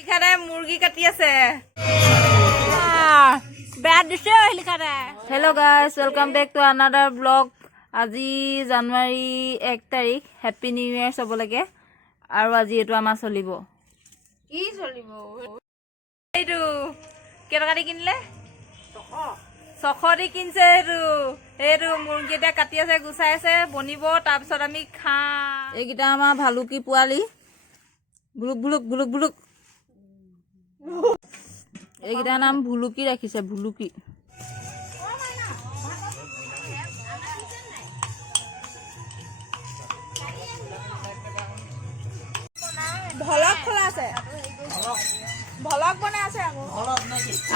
এখানে মুৰগি কাটি আছে hello' guys welcome back to another vlog আজি জানুৱাৰী 1 তাৰিখ হেপী নিউ ইয়েৰ চবলৈকে আৰু আজি এইটো আমাৰ চলিব কি চলিব এইটো কেটকা দি কিনিলে 600 দি কিনছে এইটো মুৰ্গী এটা কাটি আছে গুচাই আছে বনিব তাৰপিছত আমি খাম এইকেইটা আমাৰ ভালুকি পোৱালি ভুলুক ভুলুক ভুলুক ভুলুক এইকেইটাৰ নাম ভুলুকি ৰাখিছে ভুলুকি ভলক খোলা আছে ভলক বনাই আছে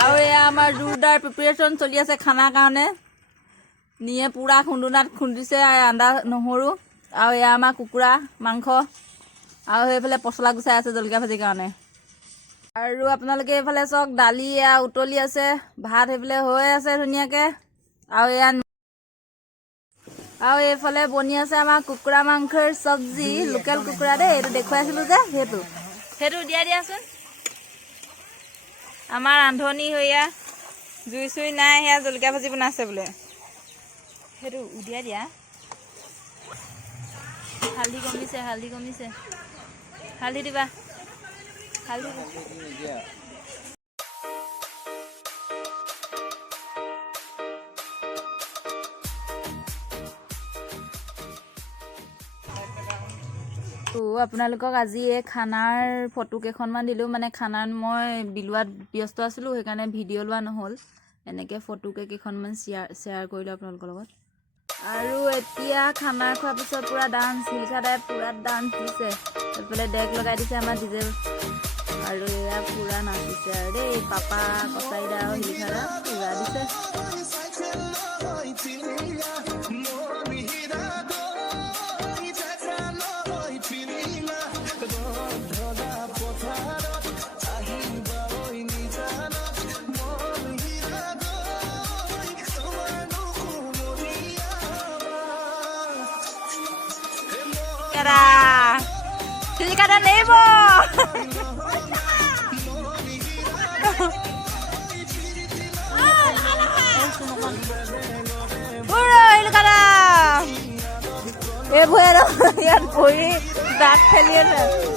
আৰু এয়া আমাৰ জোৰদাৰ প্ৰিপাৰেশ্যন চলি আছে খানাৰ কাৰণে নিয়ে পুৰা খুন্দুনাত খুন্দিছে আদা নহৰু আৰু এয়া আমাৰ কুকুৰা মাংস আৰু সেইফালে পচলা গুচাই আছে জলকীয়া ভাজিৰ কাৰণে আৰু আপোনালোকে এইফালে চাওক দালি এয়া উতলি আছে ভাত সেইফালে হৈ আছে ধুনীয়াকৈ আৰু এইফালে বনি আছে আমাৰ কুকুৰা মাংসৰ চব্জি লোকেল কুকুৰা দেই এইটো দেখুৱাইছিলোঁ যে সেইটো দিয়াচোন আমাৰ ৰান্ধনি হৈয়া জুই চুই নাই সেয়া জলকীয়া ভাজি বনাইছে বোলে সেইটো উলিয়াই দিয়া হালধি কমিছে হালধি দিবা হালধি আপোনালোকক আজি এই খানাৰ ফটো কেইখনমান দিলোঁ মানে খানাত মই বিলোৱাত ব্যস্ত আছিলোঁ সেইকাৰণে ভিডিঅ' লোৱা নহ'ল এনেকৈ ফটো কেইখনমান শ্বেয়াৰ কৰিলোঁ আপোনালোকৰ লগত আৰু এতিয়া খানা খোৱাৰ পিছত পূৰা ডান্স শিলখাদাই পূৰা ডান্স দিছে এইফালে ডেক লগাই দিছে আমাৰ ডিজে আৰু এয়া পূৰা নাচিছে আৰু দেই পাপা কচাইদা আৰু শিলখাদা পূৰা দিছে শিলখাদা নেব এইবোৰ ইয়াত ভৰি দাঁত ফেলি আছে